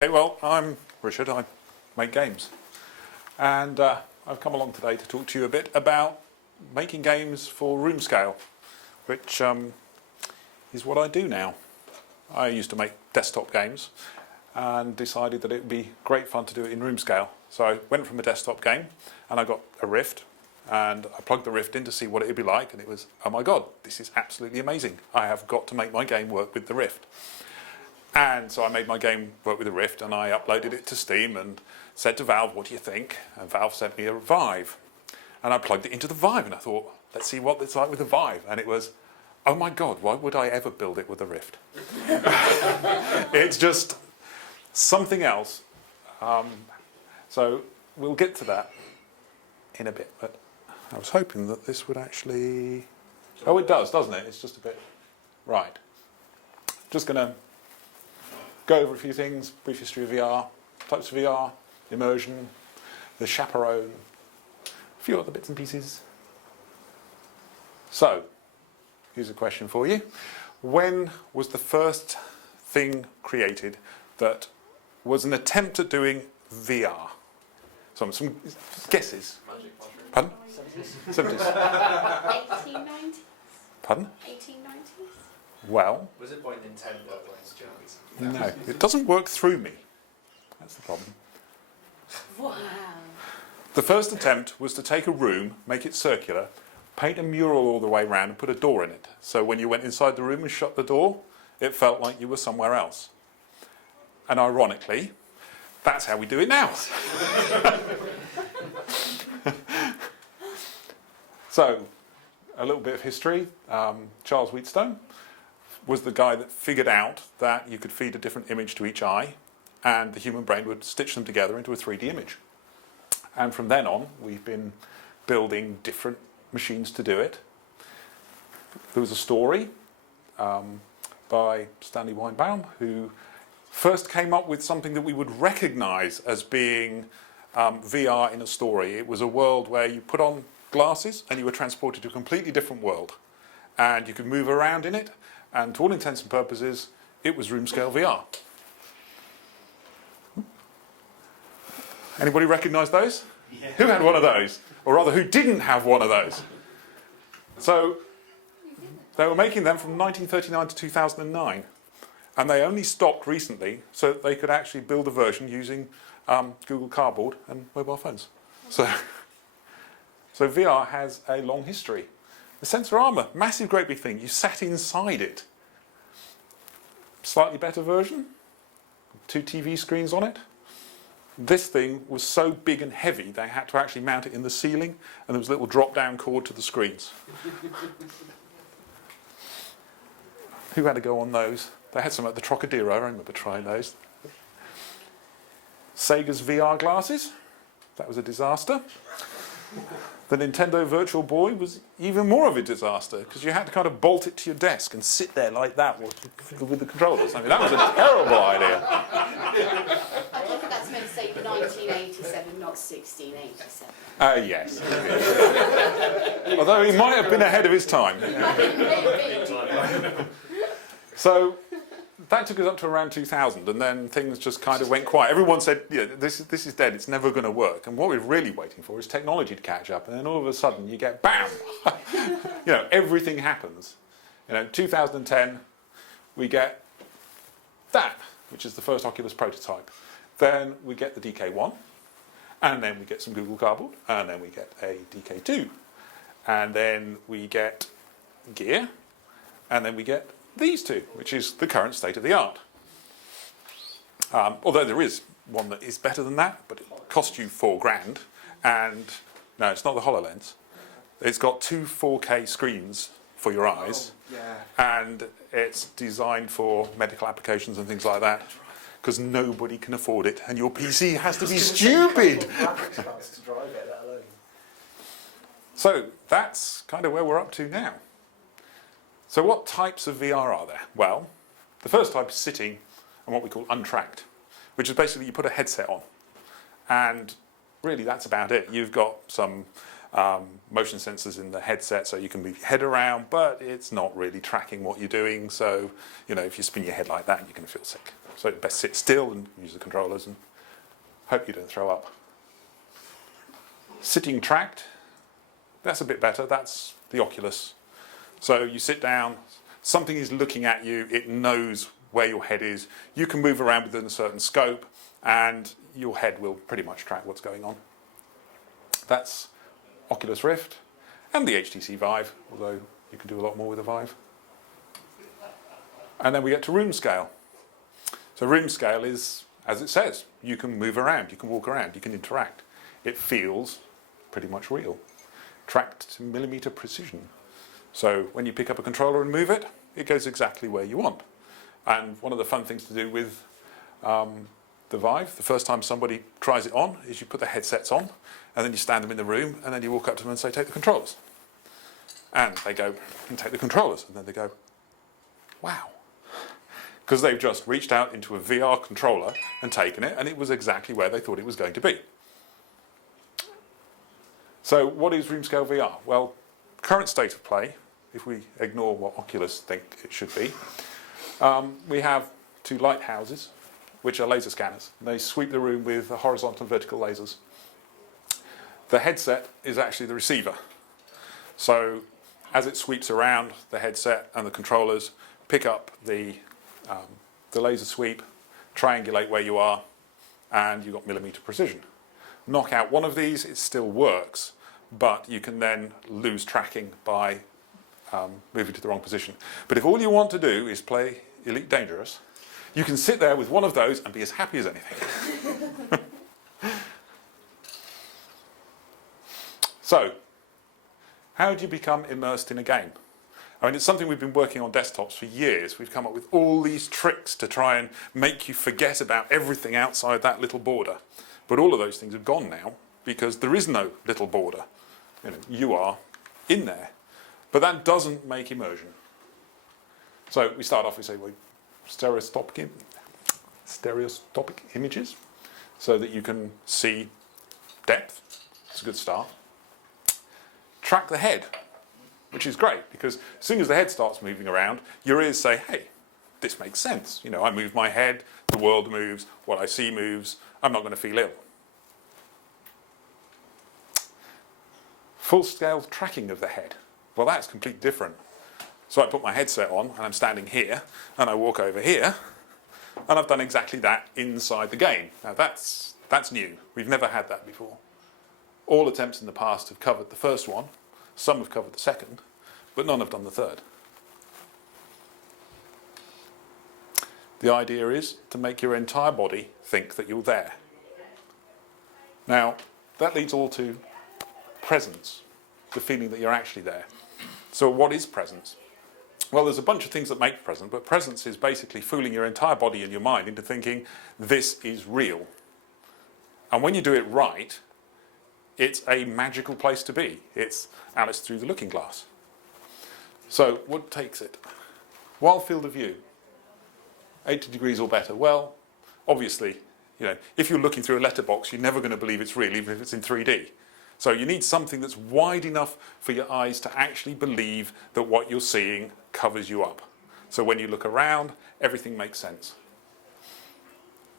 Hey, well, I'm Richard. I make games, and I've come along today to talk to you a bit about making games for room scale, which is what I do now. I used to make desktop games and decided that it would be great fun to do it in room scale. So I went from a desktop game and I got a Rift, and I plugged the Rift in to see what it would be like, and it was, oh my god, this is absolutely amazing. I have got to make my game work with the Rift. And so I made my game work with the Rift, and I uploaded it to Steam and said to Valve, what do you think? And Valve sent me a Vive. And I plugged it into the Vive, and I thought, let's see what it's like with the Vive. And it was, oh my god, why would I ever build it with a Rift? It's just something else. So we'll get to that in a bit. But I was hoping that this would actually... Oh, it does, doesn't it? It's just a bit... Right. Just going to go over a few things, brief history of VR, types of VR, immersion, the chaperone, a few other bits and pieces. So, here's a question for you. When was the first thing created that was an attempt at doing VR? Some guesses. Pardon? 70s. 1890s? Pardon? 1890s? Well... Was it by Nintendo or Jones? No, it doesn't work through me. That's the problem. Wow. The first attempt was to take a room, make it circular, paint a mural all the way around and put a door in it. So when you went inside the room and shut the door, it felt like you were somewhere else. And ironically, that's how we do it now. So, a little bit of history. Charles Wheatstone was the guy that figured out that you could feed a different image to each eye, and the human brain would stitch them together into a 3D image. And from then on, we've been building different machines to do it. There was a story by Stanley Weinbaum, who first came up with something that we would recognize as being VR in a story. It was a world where you put on glasses and you were transported to a completely different world, and you could move around in it, and to all intents and purposes it was room scale VR. Anybody recognise those? Yeah. Who had one of those? Or rather, who didn't have one of those? So they were making them from 1939 to 2009, and they only stopped recently so that they could actually build a version using Google Cardboard and mobile phones. So VR has a long history. The sensor armour, massive great big thing. You sat inside it. Slightly better version, 2 TV screens on it. This thing was so big and heavy they had to actually mount it in the ceiling, and there was a little drop-down cord to the screens. Who had to go on those? They had some at the Trocadero, I remember trying those. Sega's VR glasses, that was a disaster. The Nintendo Virtual Boy was even more of a disaster, because you had to kind of bolt it to your desk and sit there like that with the controllers. I mean, that was a terrible idea. I think that's meant to say 1987, not 1687. Yes. Although he might have been ahead of his time. So that took us up to around 2000, and then things just kind of went quiet. Everyone said, yeah, this is dead, it's never going to work. And what we're really waiting for is technology to catch up, and then all of a sudden you get BAM! Everything happens. 2010, we get that, which is the first Oculus prototype. Then we get the DK1, and then we get some Google Cardboard, and then we get a DK2. And then we get Gear, and then we get these two, which is the current state of the art. Although there is one that is better than that, but it cost you $4,000, and no, it's not the HoloLens. It's got 2 4K screens for your eyes, and it's designed for medical applications and things like that, because nobody can afford it, and your PC has to be stupid. So that's kind of where we're up to now. So what types of VR are there? Well, the first type is sitting and what we call untracked, which is basically you put a headset on. And really that's about it. You've got some motion sensors in the headset so you can move your head around, but it's not really tracking what you're doing. So, if you spin your head like that, you're going to feel sick. So best sit still and use the controllers and hope you don't throw up. Sitting tracked, that's a bit better. That's the Oculus. So you sit down, something is looking at you, it knows where your head is. You can move around within a certain scope and your head will pretty much track what's going on. That's Oculus Rift and the HTC-VIVE, although you can do a lot more with the Vive. And then we get to room scale. So room scale is, as it says, you can move around, you can walk around, you can interact. It feels pretty much real. Tracked to millimeter precision. So when you pick up a controller and move it, it goes exactly where you want. And one of the fun things to do with the Vive, the first time somebody tries it on, is you put the headsets on, and then you stand them in the room, and then you walk up to them and say, take the controllers. And they go and take the controllers, and then they go, wow. Because they've just reached out into a VR controller and taken it, and it was exactly where they thought it was going to be. So what is room scale VR? Well, current state of play, if we ignore what Oculus think it should be, we have 2 lighthouses, which are laser scanners. They sweep the room with horizontal and vertical lasers. The headset is actually the receiver. So as it sweeps around, the headset and the controllers pick up the laser sweep, triangulate where you are, and you've got millimeter precision. Knock out one of these, it still works, but you can then lose tracking by moving to the wrong position. But if all you want to do is play Elite Dangerous, you can sit there with one of those and be as happy as anything. So, how do you become immersed in a game? I mean, it's something we've been working on desktops for years. We've come up with all these tricks to try and make you forget about everything outside that little border. But all of those things have gone now because there is no little border. You are in there. But that doesn't make immersion. So we start off, we say, well, stereoscopic images so that you can see depth. It's a good start. Track the head, which is great because as soon as the head starts moving around, your ears say, hey, this makes sense. You know, I move my head, the world moves, what I see moves, I'm not going to feel ill. Full-scale tracking of the head. Well, that's completely different. So I put my headset on and I'm standing here and I walk over here and I've done exactly that inside the game. Now that's new. We've never had that before. All attempts in the past have covered the first one, some have covered the second, but none have done the third. The idea is to make your entire body think that you're there. Now, that leads all to presence, the feeling that you're actually there. So what is presence? Well, there's a bunch of things that make presence, but presence is basically fooling your entire body and your mind into thinking this is real. And when you do it right, it's a magical place to be. It's Alice through the looking glass. So what takes it? Wild field of view. 80 degrees or better. Well, obviously, if you're looking through a letterbox, you're never going to believe it's real, even if it's in 3D. So you need something that's wide enough for your eyes to actually believe that what you're seeing covers you up. So when you look around, everything makes sense.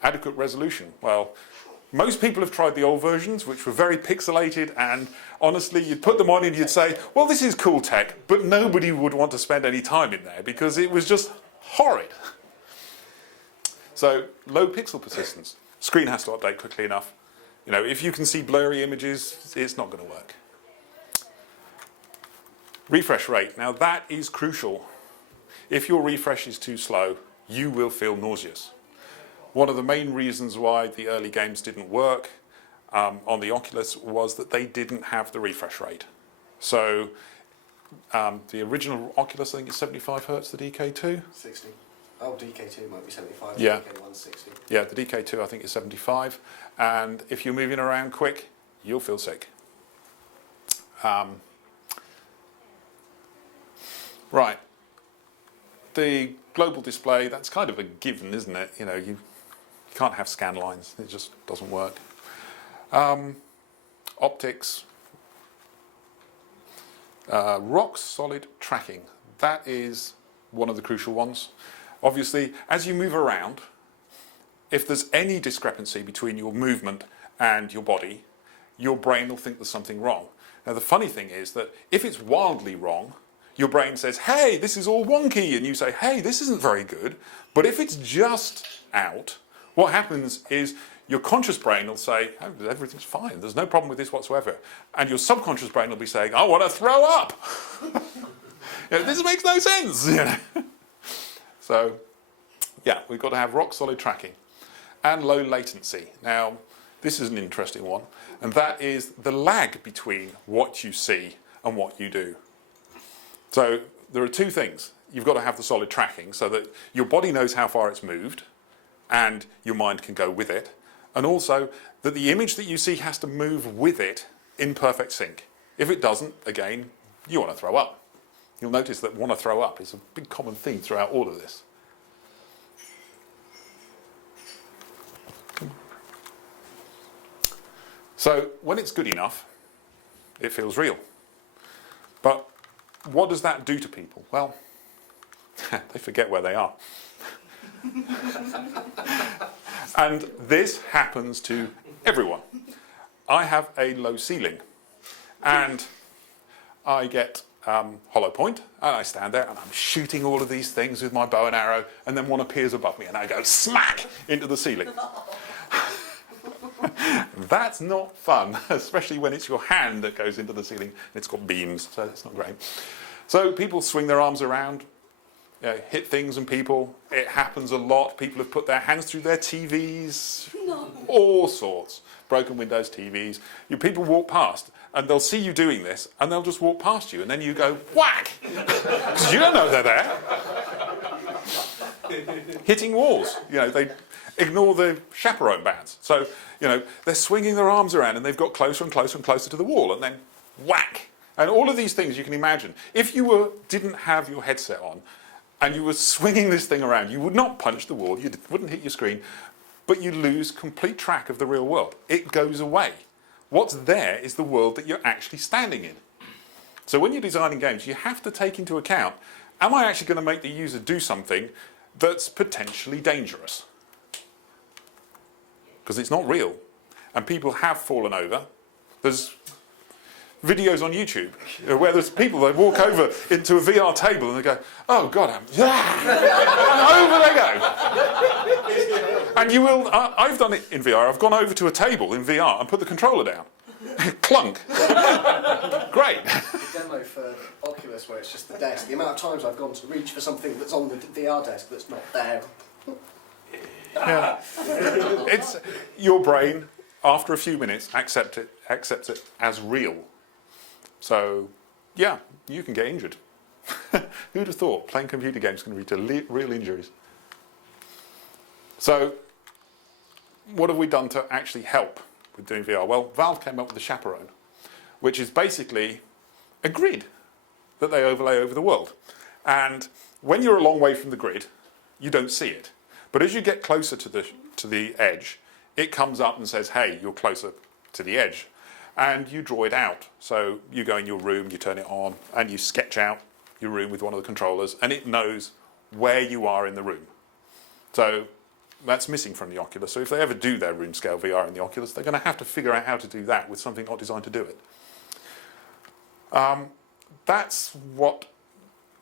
Adequate resolution. Well, most people have tried the old versions, which were very pixelated, and honestly, you'd put them on and you'd say, well, this is cool tech, but nobody would want to spend any time in there because it was just horrid. So low pixel persistence. Screen has to update quickly enough. If you can see blurry images, it's not going to work. Refresh rate. Now that is crucial. If your refresh is too slow, you will feel nauseous. One of the main reasons why the early games didn't work on the Oculus was that they didn't have the refresh rate. So the original Oculus, I think, is 75 Hertz, the DK2? 60. Oh, DK2 might be 75, yeah. DK1's 60. Yeah, the DK2 I think is 75. And if you're moving around quick, you'll feel sick. Right. The global display, that's kind of a given, isn't it? You can't have scan lines. It just doesn't work. Optics. Rock solid tracking. That is one of the crucial ones. Obviously, as you move around, if there's any discrepancy between your movement and your body, your brain will think there's something wrong. Now the funny thing is that if it's wildly wrong, your brain says, hey, this is all wonky, and you say, hey, this isn't very good. But if it's just out, what happens is your conscious brain will say, oh, everything's fine, there's no problem with this whatsoever. And your subconscious brain will be saying, I want to throw up. This makes no sense. So, yeah, we've got to have rock solid tracking and low latency. Now, this is an interesting one, and that is the lag between what you see and what you do. So there are two things. You've got to have the solid tracking so that your body knows how far it's moved and your mind can go with it, and also that the image that you see has to move with it in perfect sync. If it doesn't, again, you want to throw up. You'll notice that want to throw up is a big common theme throughout all of this. So when it's good enough, it feels real. But what does that do to people? Well, they forget where they are. And this happens to everyone. I have a low ceiling, and I get hollow point, and I stand there and I'm shooting all of these things with my bow and arrow, and then one appears above me and I go smack into the ceiling. That's not fun, especially when it's your hand that goes into the ceiling and it's got beams, so it's not great. So people swing their arms around, hit things and people. It happens a lot. People have put their hands through their TVs, all sorts. Broken windows, TVs. People walk past and they'll see you doing this and they'll just walk past you and then you go whack, because you don't know they're there. Hitting walls, they ignore the chaperone bands. So, they're swinging their arms around and they've got closer and closer and closer to the wall, and then whack. And all of these things you can imagine. If you didn't have your headset on and you were swinging this thing around, you would not punch the wall, you wouldn't hit your screen, but you lose complete track of the real world. It goes away. What's there is the world that you're actually standing in. So when you're designing games, you have to take into account, am I actually going to make the user do something that's potentially dangerous? Because it's not real, and people have fallen over. There's videos on YouTube where there's people that walk over into a VR table and they go, oh God, and over they go. And you will, I've done it in VR, I've gone over to a table in VR and put the controller down. Clunk. Great. The demo for Oculus where it's just the desk, the amount of times I've gone to reach for something that's on the VR desk that's not there. Yeah. It's your brain, after a few minutes, accepts it as real. So, yeah, you can get injured. Who'd have thought playing computer games can lead to real injuries? So, what have we done to actually help with doing VR? Well, Valve came up with the Chaperone, which is basically a grid that they overlay over the world. And when you're a long way from the grid, you don't see it. But as you get closer to the edge, it comes up and says, hey, you're closer to the edge. And you draw it out. So you go in your room, you turn it on, and you sketch out your room with one of the controllers, and it knows where you are in the room. So that's missing from the Oculus. So if they ever do their room scale VR in the Oculus, they're going to have to figure out how to do that with something not designed to do it. That's what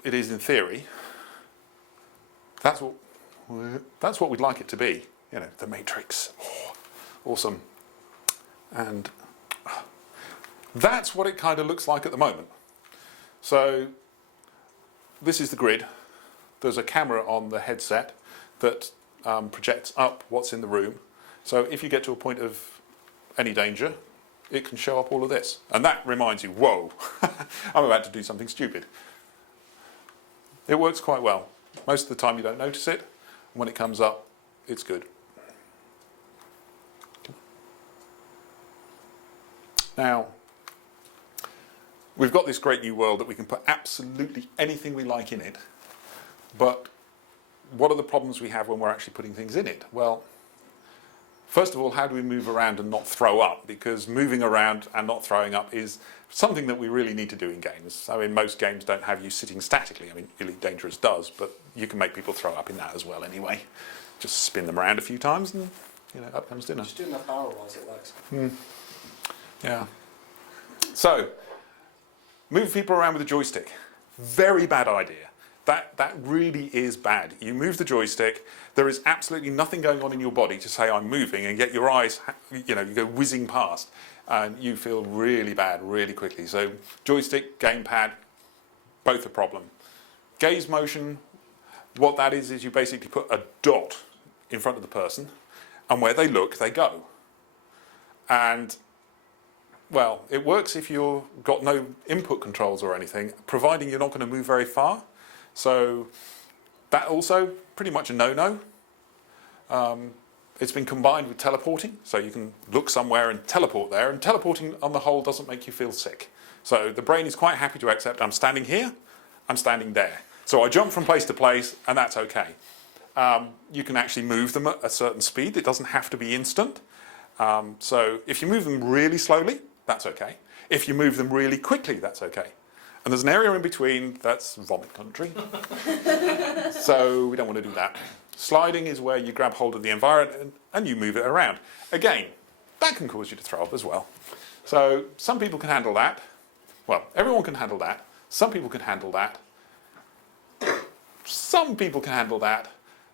it is in theory. That's what we'd like it to be. The Matrix. Oh, awesome. And that's what it kind of looks like at the moment. So this is the grid. There's a camera on the headset that projects up what's in the room. So if you get to a point of any danger, it can show up all of this. And that reminds you, whoa, I'm about to do something stupid. It works quite well. Most of the time you don't notice it. When it comes up, it's good. Now, we've got this great new world that we can put absolutely anything we like in it, but what are the problems we have when we're actually putting things in it? Well, first of all, how do we move around and not throw up? Because moving around and not throwing up is something that we really need to do in games. I mean, most games don't have you sitting statically. I mean, Elite Dangerous does, but you can make people throw up in that as well anyway. Just spin them around a few times and, up comes dinner. Just do enough barrel-wise, it works. Yeah. So, move people around with a joystick. Very bad idea. That really is bad. You move the joystick, there is absolutely nothing going on in your body to say I'm moving, and yet your eyes, you go whizzing past, and you feel really bad really quickly. So joystick, gamepad, both a problem. Gaze motion, what that is you basically put a dot in front of the person, and where they look, they go. And well, it works if you've got no input controls or anything, providing you're not going to move very far. So that also pretty much a no-no. It's been combined with teleporting, so you can look somewhere and teleport there, and teleporting on the whole doesn't make you feel sick. So the brain is quite happy to accept I'm standing here, I'm standing there. So I jump from place to place, and that's okay. You can actually move them at a certain speed. It doesn't have to be instant. So if you move them really slowly, that's okay. If you move them really quickly, that's okay. And there's an area in between that's vomit country. So we don't want to do that. Sliding is where you grab hold of the environment and you move it around. Again, that can cause you to throw up as well. So some people can handle that. Well, everyone can handle that. Some people can handle that. Some people can handle that.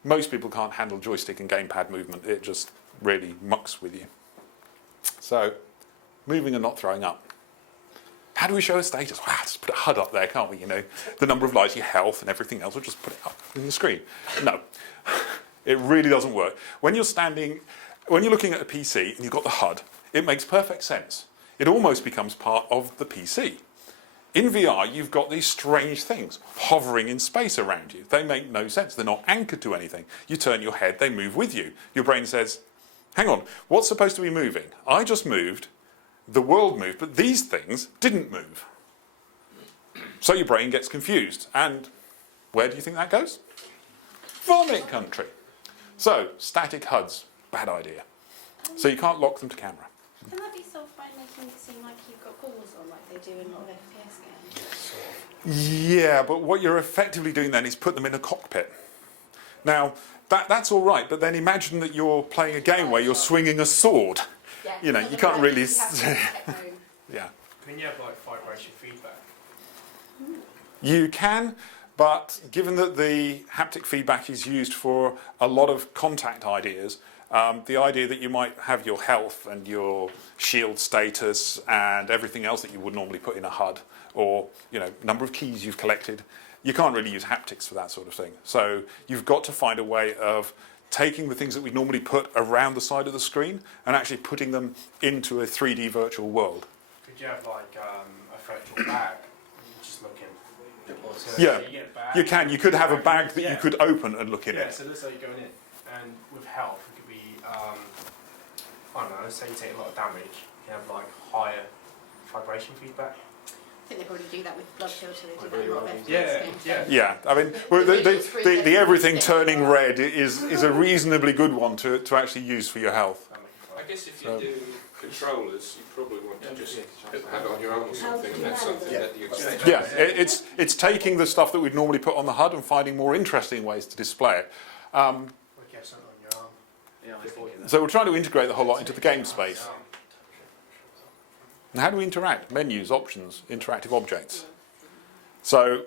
Most people can't handle joystick and gamepad movement. It just really mucks with you. So, moving and not throwing up. How do we show a status? Well, just put a HUD up there, can't we? The number of lives, your health and everything else, we'll just put it up in the screen. No, it really doesn't work. When you're looking at a PC and you've got the HUD, it makes perfect sense. It almost becomes part of the PC. In VR, you've got these strange things hovering in space around you. They make no sense. They're not anchored to anything. You turn your head, they move with you. Your brain says, hang on, what's supposed to be moving? I just moved, the world moved, but these things didn't move. So your brain gets confused. And where do you think that goes? Vomit country. So, static HUDs, bad idea. So you can't lock them to camera. Can that be solved by making it seem like you've got gauze on, like they do in a lot of FPS games? Yeah, but what you're effectively doing then is put them in a cockpit. Now, that's all right, but then imagine that you're playing a game where you're swinging a sword. Yeah, You can't really... Yeah. Can you have vibration feedback? You can, but given that the haptic feedback is used for a lot of contact ideas, the idea that you might have your health and your shield status and everything else that you would normally put in a HUD, or number of keys you've collected, you can't really use haptics for that sort of thing. So you've got to find a way of taking the things that we normally put around the side of the screen and actually putting them into a 3D virtual world. Could you have a virtual bag? Just looking. So Yeah, you get a bag, you can. You could have a bag that you could open and look in Yeah, it. so let's say you're going in, and with health, it could be, I don't know, let's say you take a lot of damage, you have higher vibration feedback. I think they probably do that with blood filter. They do that in a lot of FPS games. Yeah, I mean, well, the everything turning red is a reasonably good one to actually use for your health. I guess if you do controllers, you probably want to just have it on your arm or something, and that's something that you expect. Yeah, it's taking the stuff that we'd normally put on the HUD and finding more interesting ways to display it. Or get something on your arm. Yeah, I think So we're trying to integrate the whole lot into the game space. And how do we interact? Menus, options, interactive objects. So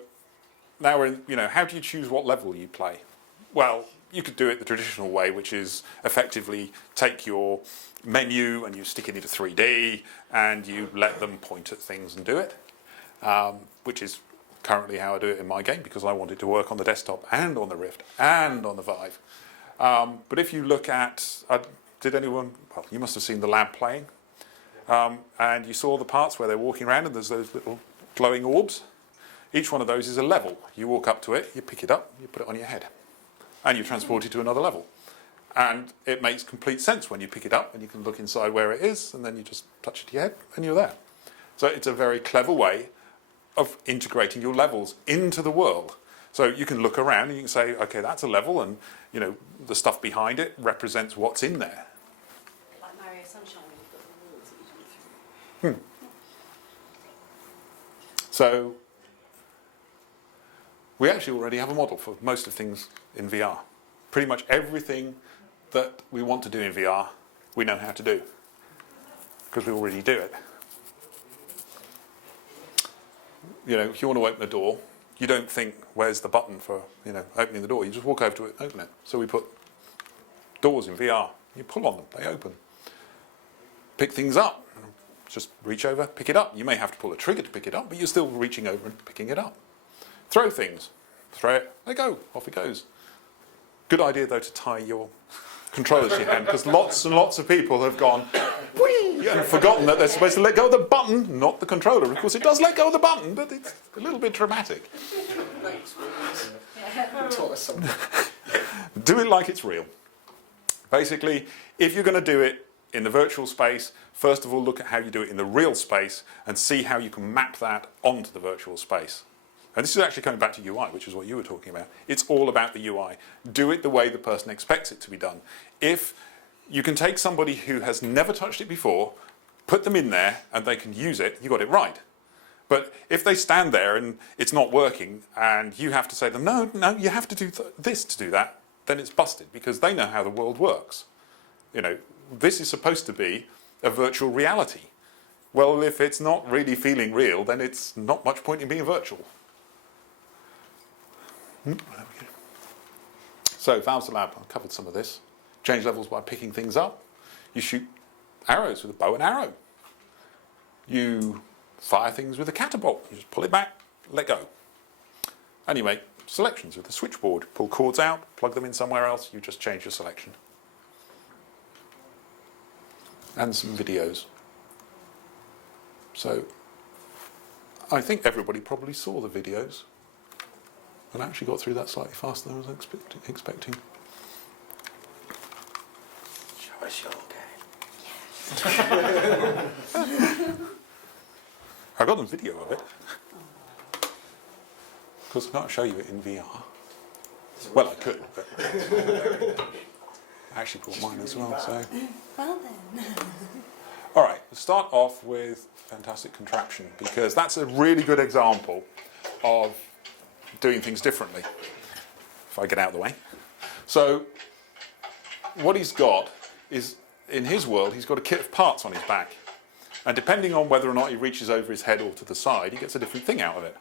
now we're in, how do you choose what level you play? Well, you could do it the traditional way, which is effectively take your menu and you stick it into 3D and you let them point at things and do it, which is currently how I do it in my game because I want it to work on the desktop and on the Rift and on the Vive. But if you look at, did anyone, well, you must have seen the lab playing. And you saw the parts where they're walking around and there's those little glowing orbs. Each one of those is a level. You walk up to it, you pick it up, you put it on your head. And you transport it to another level. And it makes complete sense when you pick it up and you can look inside where it is and then you just touch it to your head and you're there. So it's a very clever way of integrating your levels into the world. So you can look around and you can say, okay, that's a level and the stuff behind it represents what's in there. Like Mario Sunshine, when you've got the walls that you jump through. So we actually already have a model for most of things in VR. pretty much everything that we want to do in VR, we know how to do, because we already do it. You know, if you want to open a door, you don't think, where's the button for, you know, opening the door? You just walk over to it, open it. So we put doors in VR. You pull on them, they open. Pick things up, just reach over, pick it up. You may have to pull a trigger to pick it up, but you're still reaching over and picking it up. Throw things, throw it, let go, off it goes. Good idea though to tie your controller to your hand, because lots and lots of people have gone, whee, and forgotten that they're supposed to let go of the button, not the controller. Of course it does let go of the button, but it's a little bit dramatic. Thanks, Williams. Taught us something. Do it like it's real. Basically, if you're going to do it in the virtual space, first of all look at how you do it in the real space and see how you can map that onto the virtual space. And this is actually coming back to UI, which is what you were talking about. It's all about the UI. Do it the way the person expects it to be done. If you can take somebody who has never touched it before, put them in there and they can use it, you got it right. But if they stand there and it's not working and you have to say to them, no, you have to do this to do that, then it's busted, because they know how the world works. You know, this is supposed to be a virtual reality. Well, if it's not really feeling real, then it's not much point in being virtual. So, Valve's Lab, I covered some of this. Change levels by picking things up. You shoot arrows with a bow and arrow. You fire things with a catapult. You just pull it back, let go. And you make selections with the switchboard. Pull cords out, plug them in somewhere else, you just change your selection. And some videos. So, I think everybody probably saw the videos. And actually got through that slightly faster than I was expecting. Show us your game. I got a video of it. Of course, I can't show you it in VR. Well, I could, but I actually brought mine as well. So, Well then. all right, let's start off with Fantastic Contraption, because that's a really good example of doing things differently. If I get out of the way. So, what he's got is, in his world, he's got a kit of parts on his back. And depending on whether or not he reaches over his head or to the side, he gets a different thing out of it.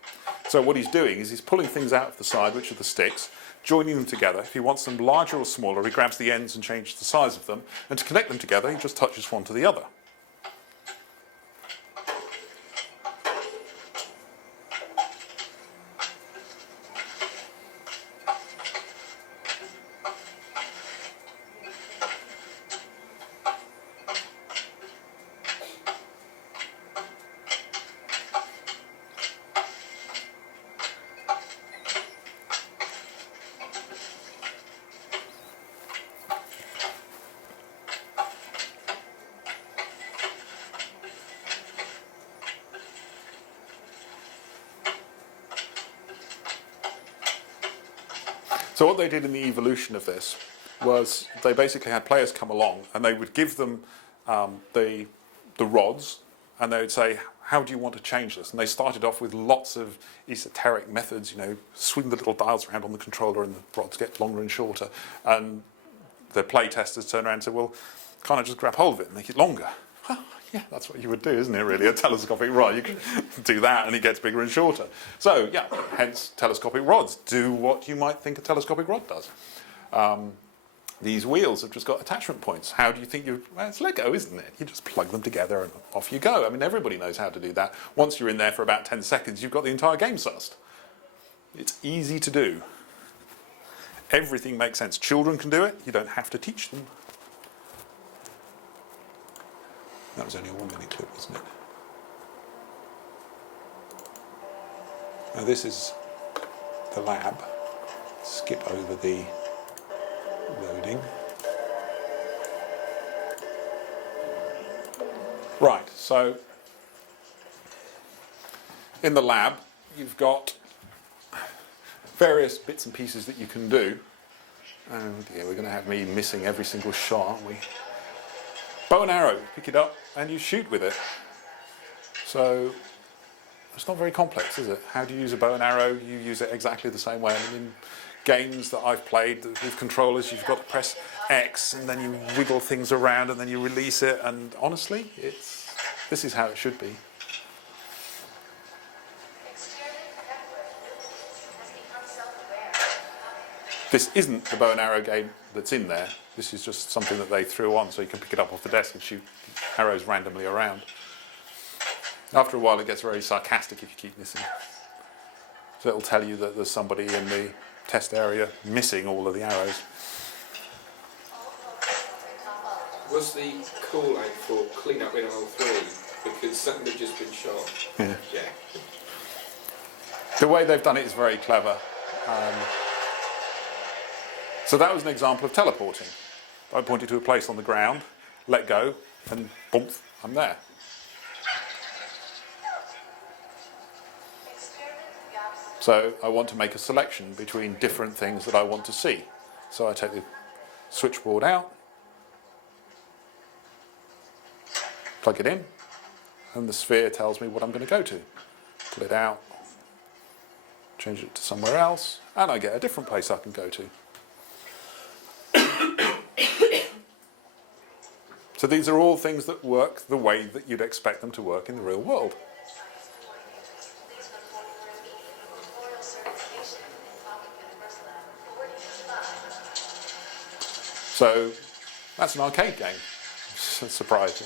So what he's doing is he's pulling things out of the side, which are the sticks, joining them together. If he wants them larger or smaller, he grabs the ends and changes the size of them. And to connect them together, he just touches one to the other. So what they did in the evolution of this was they basically had players come along and they would give them the rods, and they would say, how do you want to change this? And they started off with lots of esoteric methods, you know, swing the little dials around on the controller and the rods get longer and shorter. And the play testers turned around and said, well, can't I just grab hold of it and make it longer? Well, yeah, that's what you would do, isn't it, really? A telescopic rod, you can do that and it gets bigger and shorter. So, yeah, hence telescopic rods. Do what you might think a telescopic rod does. These wheels have just got attachment points. How do you think well, it's Lego, isn't it? You just plug them together and off you go. I mean, everybody knows how to do that. Once you're in there for about 10 seconds, you've got the entire game sussed. It's easy to do. Everything makes sense. Children can do it. You don't have to teach them. That was only a 1 minute clip, wasn't it? Now this is the lab. Skip over the loading. Right, so in the lab you've got various bits and pieces that you can do. And yeah, we're going to have me missing every single shot, aren't we? Bow and arrow, pick it up and you shoot with it. So it's not very complex, is it? How do you use a bow and arrow? You use it exactly the same way. I mean, games that I've played with controllers, you've got to press X and then you wiggle things around and then you release it, and honestly, this is how it should be. This isn't the bow and arrow game that's in there. This is just something that they threw on so you can pick it up off the desk and shoot arrows randomly around. After a while it gets very sarcastic if you keep missing. So it'll tell you that there's somebody in the test area missing all of the arrows. Was the call out for clean up in aisle 3 because something had just been shot? Yeah. The way they've done it is very clever. So that was an example of teleporting. I pointed to a place on the ground, let go, and boom, I'm there. So I want to make a selection between different things that I want to see. So I take the switchboard out, plug it in, and the sphere tells me what I'm going to go to. Pull it out, change it to somewhere else, and I get a different place I can go to. So these are all things that work the way that you'd expect them to work in the real world. So that's an arcade game. Surprise.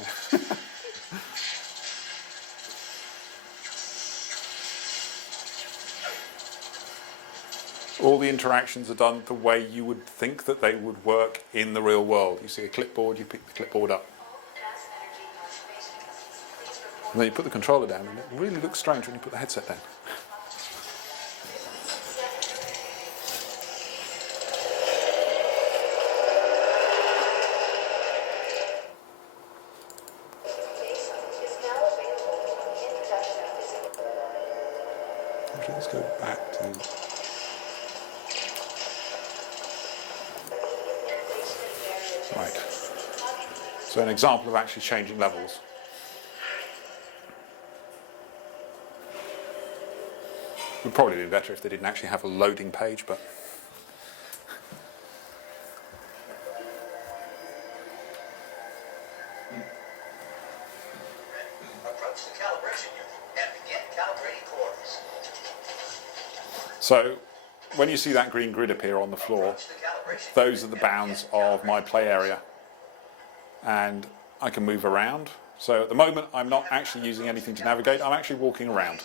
All the interactions are done the way you would think that they would work in the real world. You see a clipboard, you pick the clipboard up. And then you put the controller down, and it really looks strange when you put the headset down. Actually, let's go back to... Right. So an example of actually changing levels. It would probably be better if they didn't actually have a loading page, but... Approach the calibration unit and begin calibrating cores. So, when you see that green grid appear on the floor, those are the bounds of my play area. And I can move around. So at the moment, I'm not actually using anything to navigate, I'm actually walking around.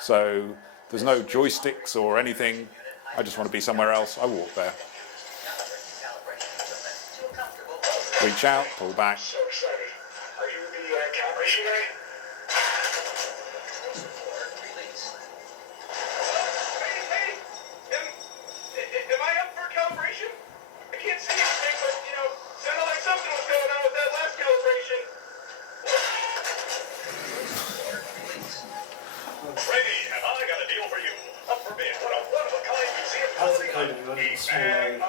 So there's no joysticks or anything, I just want to be somewhere else, I walk there. Reach out, pull back. So excited. Are you the calibration guy? Am I up for calibration? I can't see anything, but, sounded like something was going on with that last calibration. Ready, and I got a deal for you. Up for bid. What a one-of-a-kind museum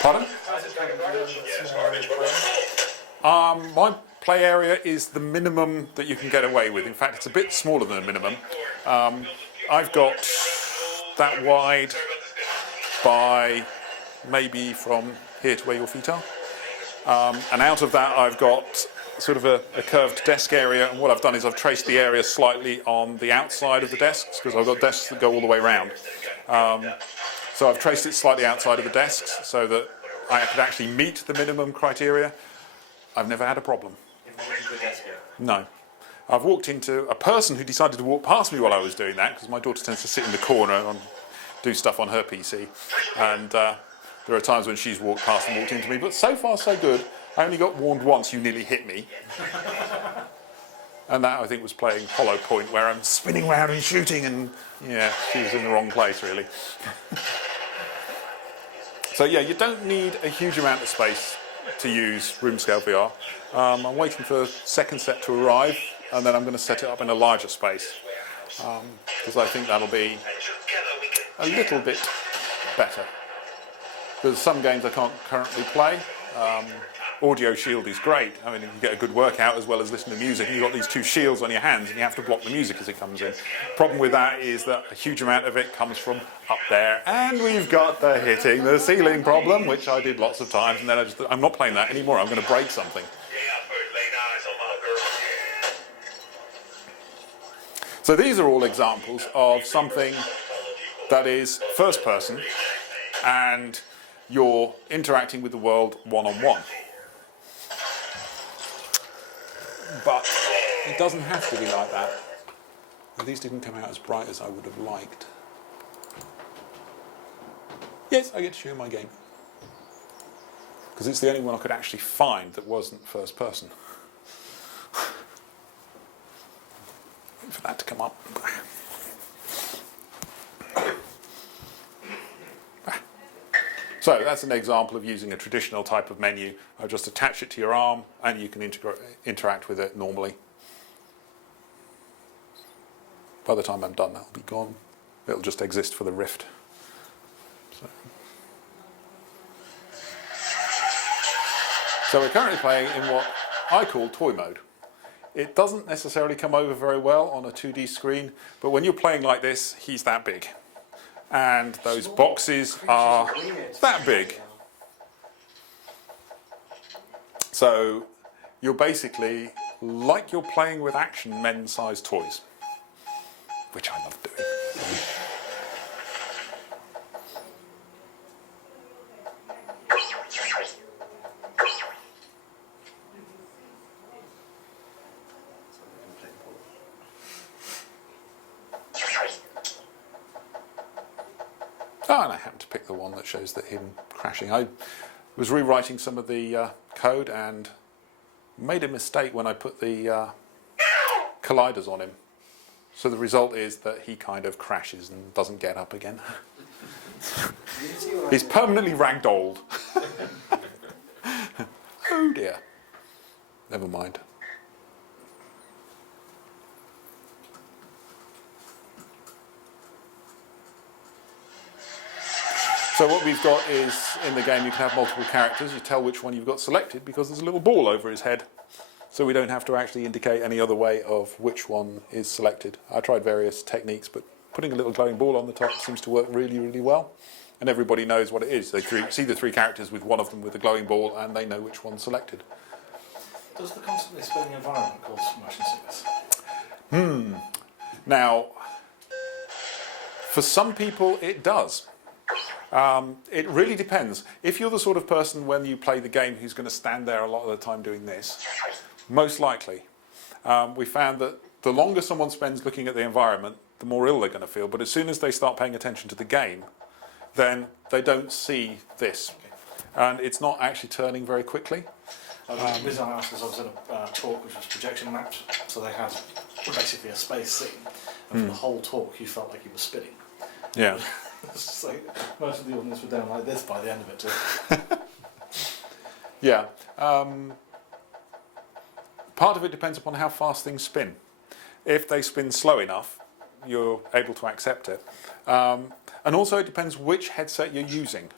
Pardon? Yes, garbage, but My play area is the minimum that you can get away with. In fact, it's a bit smaller than a minimum. I've got that wide by maybe from here to where your feet are. And out of that I've got sort of a curved desk area, and what I've done is I've traced the area slightly on the outside of the desks, because I've got desks that go all the way around. So I've traced it slightly outside of the desks so that I could actually meet the minimum criteria. I've never had a problem. No. I've walked into a person who decided to walk past me while I was doing that, because my daughter tends to sit in the corner and do stuff on her PC. And there are times when she's walked past and walked into me, but so far so good. I only got warned once, you nearly hit me. And that, I think, was playing Hollow Point, where I'm spinning around and shooting, and yeah, she was in the wrong place, really. So yeah, you don't need a huge amount of space to use room scale VR. I'm waiting for the second set to arrive, and then I'm going to set it up in a larger space, because I think that'll be a little bit better. There's some games I can't currently play. audio shield is great. I mean, you can get a good workout as well as listen to music, and you've got these two shields on your hands, and you have to block the music as it comes in. Problem with that is that a huge amount of it comes from up there, and we've got the hitting the ceiling problem, which I did lots of times, and then I'm not playing that anymore. I'm going to break something. So these are all examples of something that is first person, and you're interacting with the world one-on-one. But it doesn't have to be like that. These didn't come out as bright as I would have liked. Yes, I get to show you my game. Because it's the only one I could actually find that wasn't first person. Wait for that to come up. So that's an example of using a traditional type of menu. I just attach it to your arm and you can interact with it normally. By the time I'm done, that'll be gone. It'll just exist for the Rift. So we're currently playing in what I call toy mode. It doesn't necessarily come over very well on a 2D screen, but when you're playing like this, he's that big. And those boxes are that big. So you're basically like you're playing with action men-sized toys, which I love doing. Oh, and I happened to pick the one that shows him crashing. I was rewriting some of the code and made a mistake when I put the colliders on him. So the result is that he kind of crashes and doesn't get up again. He's permanently ragdolled. Oh dear. Never mind. So what we've got is, in the game you can have multiple characters. You tell which one you've got selected because there's a little ball over his head. So we don't have to actually indicate any other way of which one is selected. I tried various techniques, but putting a little glowing ball on the top seems to work really, really well. And everybody knows what it is. They see the three characters with one of them with a glowing ball and they know which one's selected. Does the constantly spinning environment cause motion sickness? Now, for some people it does. It really depends. If you're the sort of person when you play the game who's going to stand there a lot of the time doing this, most likely. We found that the longer someone spends looking at the environment, the more ill they're going to feel. But as soon as they start paying attention to the game, then they don't see this. And it's not actually turning very quickly. The reason I asked is I was in a talk which was projection mapped, so they had basically a space scene, and for the whole talk you felt like you were spinning. Yeah. So most of the audience were down like this by the end of it too. Yeah. Part of it depends upon how fast things spin. If they spin slow enough, you're able to accept it. And also it depends which headset you're using.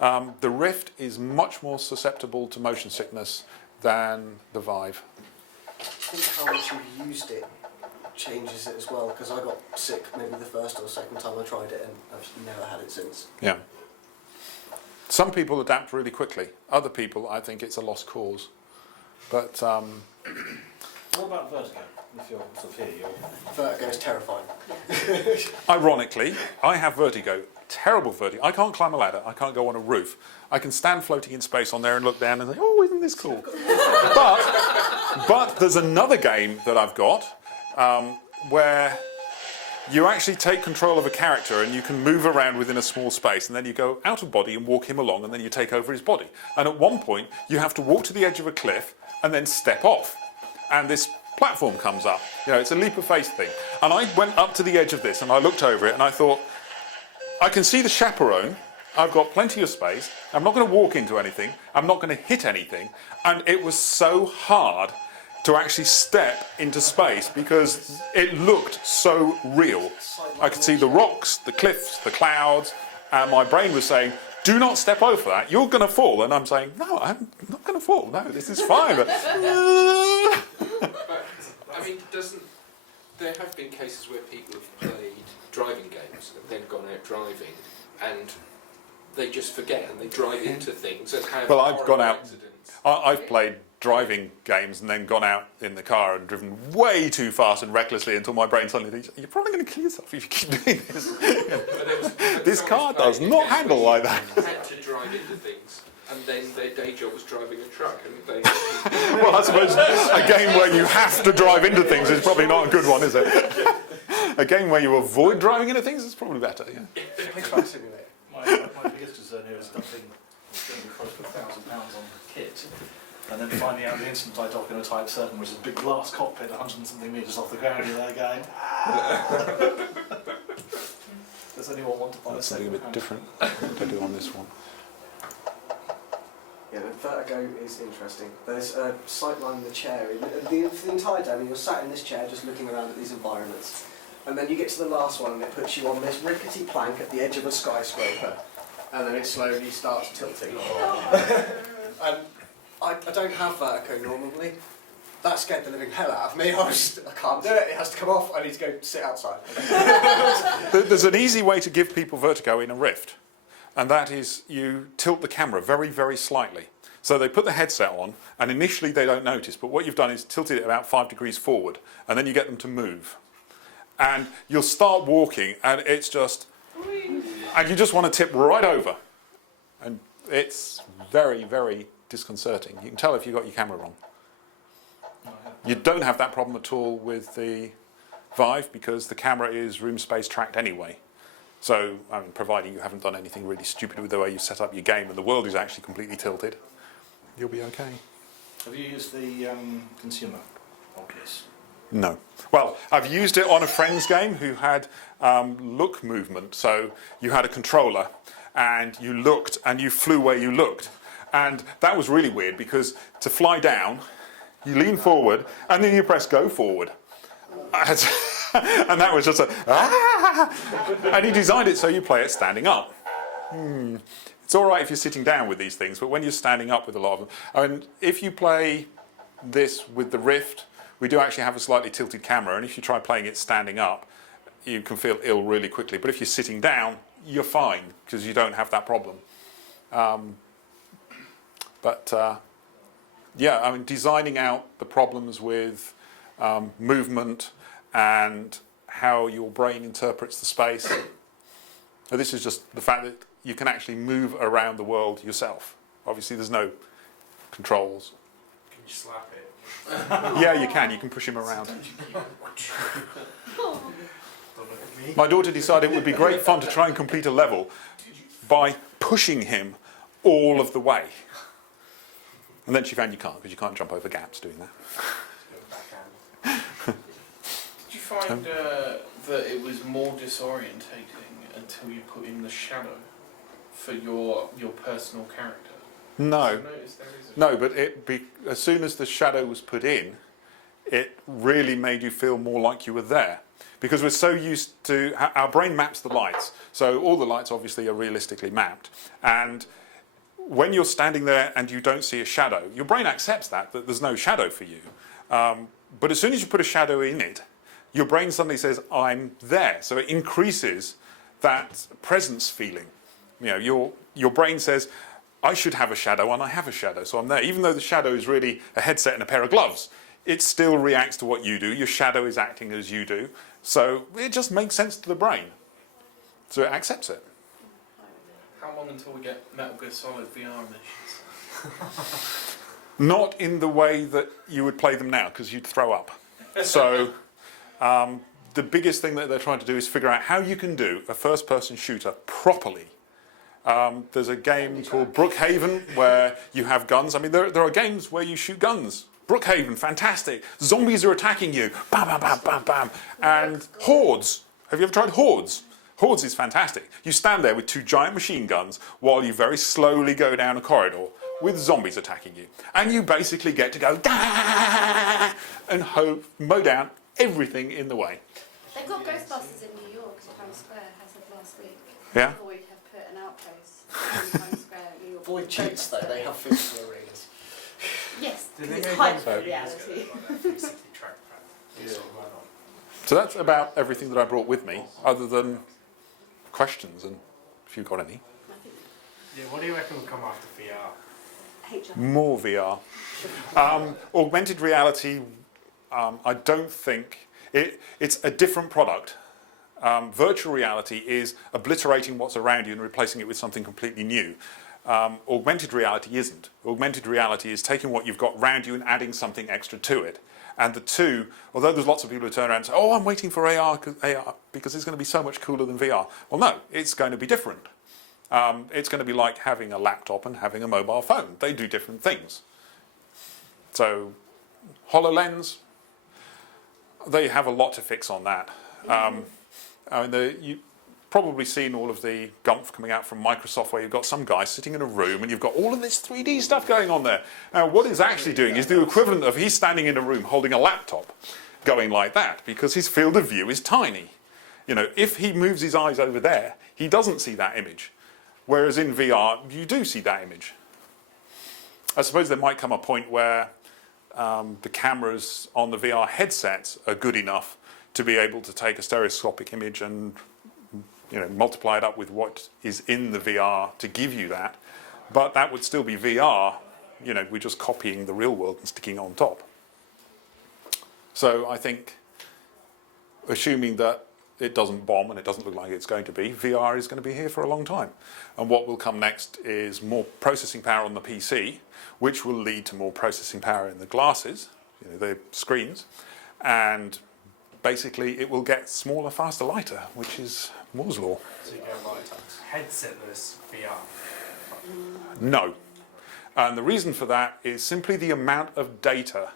The Rift is much more susceptible to motion sickness than the Vive. I think how much you've used it changes it as well, because I got sick maybe the first or second time I tried it and I've never had it since. Yeah. Some people adapt really quickly. Other people, I think it's a lost cause. But What about vertigo? If you're sort of here, Vertigo is terrifying. ironically, I have vertigo. Terrible vertigo. I can't climb a ladder. I can't go on a roof. I can stand floating in space on there and look down and say, oh, isn't this cool? But there's another game that I've got where you actually take control of a character and you can move around within a small space, and then you go out of body and walk him along, and then you take over his body. And at one point, you have to walk to the edge of a cliff and then step off. And this platform comes up. You know, it's a leap of faith thing. And I went up to the edge of this and I looked over it and I thought, I can see the chaperone. I've got plenty of space. I'm not going to walk into anything. I'm not going to hit anything. And it was so hard to actually step into space because it looked so real. I could see the rocks, the cliffs, the clouds, and my brain was saying, do not step over that. You're going to fall. And I'm saying, no, I'm not going to fall. No, this is fine. But, I mean, there have been cases where people have played driving games and then gone out driving and they just forget and they drive into things and have Well, I've horrible gone out. accidents. I've played driving games and then gone out in the car and driven way too fast and recklessly until my brain suddenly thinks, you're probably going to kill yourself if you keep doing this. This car does not handle like that. Had to drive into things, and then their day job was driving a truck, and they. Well, I suppose a game where you have to drive into things is probably not a good one, is it? A game where you avoid driving into things is probably better, yeah. Play Truck Simulator. My biggest concern here is dumping close to £1,000 on kit, and then finding out the instant I dock in a Type 7, which is a big glass cockpit 100 and something metres off the ground, you're there going, Does anyone want to buy That's something a bit different to do on this one. Yeah, the Vertigo is interesting. There's a sightline in the chair. For the entire day, you're sat in this chair just looking around at these environments. And then you get to the last one and it puts you on this rickety plank at the edge of a skyscraper. And then it slowly starts tilting. And I don't have vertigo normally. That scared the living hell out of me. I can't do it, it has to come off, I need to go sit outside. There's an easy way to give people vertigo in a Rift, and that is you tilt the camera very, very slightly. So they put the headset on, and initially they don't notice, but what you've done is tilted it about 5 degrees forward, and then you get them to move. And you'll start walking, and it's just... And you just want to tip right over. And it's very, very disconcerting. You can tell if you've got your camera wrong. You don't have that problem at all with the Vive because the camera is room space tracked anyway. So, I mean, providing you haven't done anything really stupid with the way you set up your game and the world is actually completely tilted, you'll be okay. Have you used the consumer Oculus? No. Well, I've used it on a friend's game who had look movement. So you had a controller and you looked and you flew where you looked. And that was really weird because to fly down, you lean forward and then you press go forward. And that was just a, and he designed it so you play it standing up. It's all right if you're sitting down with these things, but when you're standing up with a lot of them, and if you play this with the Rift, we do actually have a slightly tilted camera, and if you try playing it standing up, you can feel ill really quickly. But if you're sitting down, you're fine, because you don't have that problem. Yeah, I mean, designing out the problems with movement and how your brain interprets the space. Now, this is just the fact that you can actually move around the world yourself. Obviously, there's no controls. Can you slap it? Yeah, you can. You can push him around. My daughter decided it would be great fun to try and complete a level by pushing him all of the way. And then she found you can't, because you can't jump over gaps doing that. Did you find that it was more disorientating until you put in the shadow for your personal character? No. No, but as soon as the shadow was put in, it really made you feel more like you were there. Because we're so used to, our brain maps the lights. So all the lights obviously are realistically mapped. And when you're standing there and you don't see a shadow, your brain accepts that there's no shadow for you. But as soon as you put a shadow in it, your brain suddenly says, I'm there. So it increases that presence feeling. You know, your brain says, I should have a shadow and I have a shadow, so I'm there. Even though the shadow is really a headset and a pair of gloves, it still reacts to what you do. Your shadow is acting as you do. So it just makes sense to the brain. So it accepts it. How long until we get Metal Gear Solid VR missions? Not in the way that you would play them now, because you'd throw up. So the biggest thing that they're trying to do is figure out how you can do a first-person shooter properly. There's a game called Brookhaven where you have guns. I mean, there are games where you shoot guns. Brookhaven, fantastic. Zombies are attacking you. Bam, bam, bam, bam, bam. And Hordes. Have you ever tried Hordes? Hordes is fantastic. You stand there with 2 giant machine guns while you very slowly go down a corridor with zombies attacking you. And you basically get to go and mow down everything in the way. They've got Ghostbusters in New York, so Times Square has it last week. Yeah? Before we have put an outpost. Times Square, New York. Avoid cheats though, they have physical arenas. Yes, Did because they it's make hyper one reality. years ago, like that 360 trackpad? Sort of run on. So that's about everything that I brought with me, other than questions, and if you've got any. Yeah, what do you reckon will come after VR? HR. More VR. Augmented reality, I don't think, it's a different product. Virtual reality is obliterating what's around you and replacing it with something completely new. Augmented reality isn't. Augmented reality is taking what you've got around you and adding something extra to it. And the two, although there's lots of people who turn around and say, oh, I'm waiting for AR because it's going to be so much cooler than VR. Well, no, it's going to be different. It's going to be like having a laptop and having a mobile phone. They do different things. So, HoloLens, they have a lot to fix on that. I mean, you've probably seen all of the gumph coming out from Microsoft where you've got some guy sitting in a room and you've got all of this 3D stuff going on there. Now, what he's actually doing is the equivalent of he's standing in a room holding a laptop going like that because his field of view is tiny. You know, if he moves his eyes over there, he doesn't see that image. Whereas in VR, you do see that image. I suppose there might come a point where the cameras on the VR headsets are good enough to be able to take a stereoscopic image and multiply it up with what is in the VR to give you that. But that would still be VR. We're just copying the real world and sticking it on top. So I think, assuming that it doesn't bomb and it doesn't look like it's going to be, VR is going to be here for a long time. And what will come next is more processing power on the PC, which will lead to more processing power in the glasses, the screens, and basically it will get smaller, faster, lighter, which is Moore's law. So you go like headsetless VR? No. And the reason for that is simply the amount of data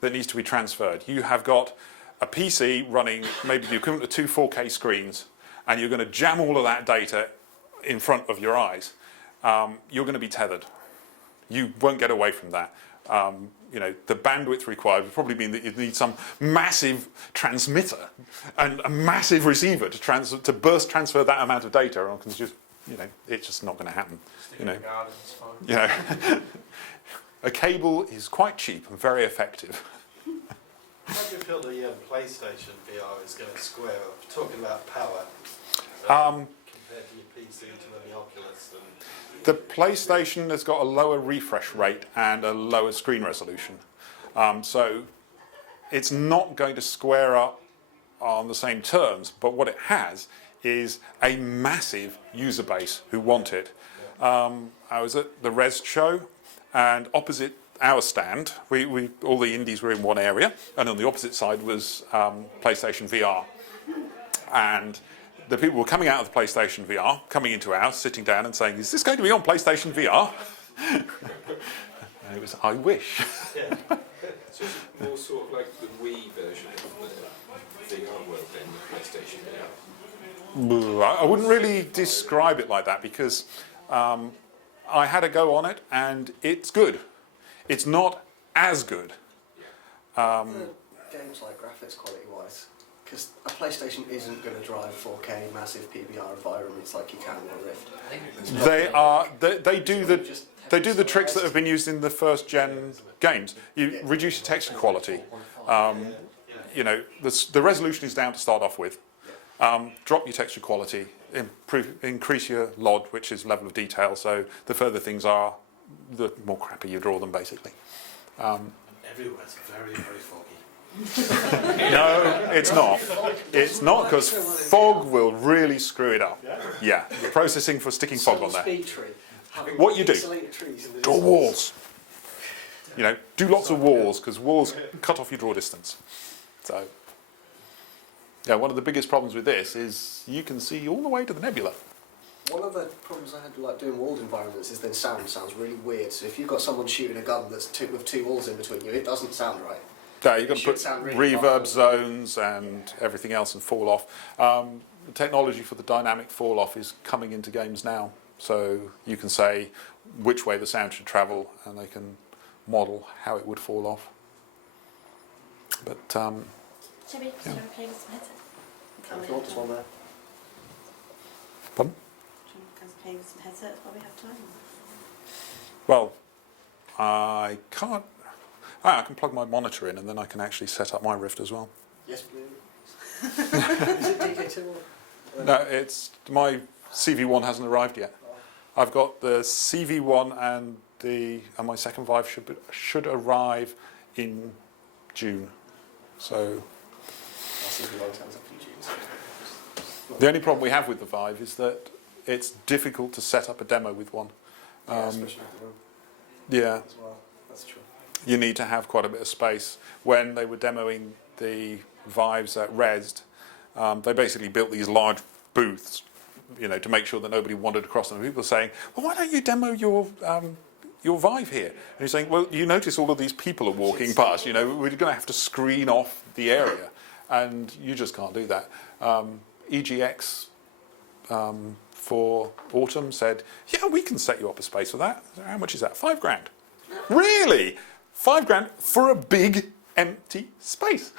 that needs to be transferred. You have got a PC running maybe the equivalent of 2 4K screens, and you're going to jam all of that data in front of your eyes. You're going to be tethered. You won't get away from that. The bandwidth required would probably mean that you need some massive transmitter and a massive receiver to burst transfer that amount of data. Because it's just not going to happen. In the garden, it's fine. A cable is quite cheap and very effective. How do you feel the PlayStation VR is going to square up? Talking about power, compared to your PC to the Oculus. The PlayStation has got a lower refresh rate and a lower screen resolution. So it's not going to square up on the same terms, but what it has is a massive user base who want it. I was at the Res show, and opposite our stand, all the indies were in one area, and on the opposite side was PlayStation VR. And the people were coming out of the PlayStation VR, coming into ours, sitting down and saying, is this going to be on PlayStation VR? And it was, I wish. So it's more sort of like the Wii version of the VR world than the PlayStation VR? I wouldn't really describe it like that because I had a go on it and it's good. It's not as good. The games like graphics quality-wise, because a PlayStation isn't going to drive 4K massive PBR environments like you can on Rift. They do the tricks that have been used in the first gen games. You reduce your texture quality. The resolution is down to start off with. Drop your texture quality, increase your LOD, which is level of detail. So the further things are, the more crappy you draw them, basically. Everywhere's very, very foggy. No, it's not. It's not, because fog will really screw it up. Yeah, the processing for sticking fog on there. Speed tree. What you do, Isolated trees in the draw distance. walls. Do lots of walls, because walls cut off your draw distance. So, yeah, one of the biggest problems with this is you can see all the way to the nebula. One of the problems I had with doing walled environments is then sounds really weird. So if you've got someone shooting a gun that's with 2 walls in between you, it doesn't sound right. Yeah, you've got to Should put sound really reverb muffled. zones and everything else and fall off. The technology for the dynamic fall off is coming into games now. So you can say which way the sound should travel and they can model how it would fall off. But, Shall we play with some headset? If you want one there. pardon? Go Let's play with some headsets while we have time. Well, I can't. I can plug my monitor in and then I can actually set up my Rift as well. Yes, please. Is it DK2 or? No, it's my CV1 hasn't arrived yet. I've got the CV1 and my second Vive should arrive in June. So I'll see if it turns up in June. So. the only problem we have with the Vive is that it's difficult to set up a demo with one. Yeah, especially with the room Yeah, as well. That's true. you need to have quite a bit of space. When they were demoing the Vives at Rezzed, they basically built these large booths, to make sure that nobody wandered across them. People were saying, well, why don't you demo your Vive here? And he's saying, well, you notice all of these people are walking past. We're going to have to screen off the area, and you just can't do that. EGX for Autumn said, yeah, we can set you up a space for that. How much is that? $5,000. Really? $5,000 for a big empty space.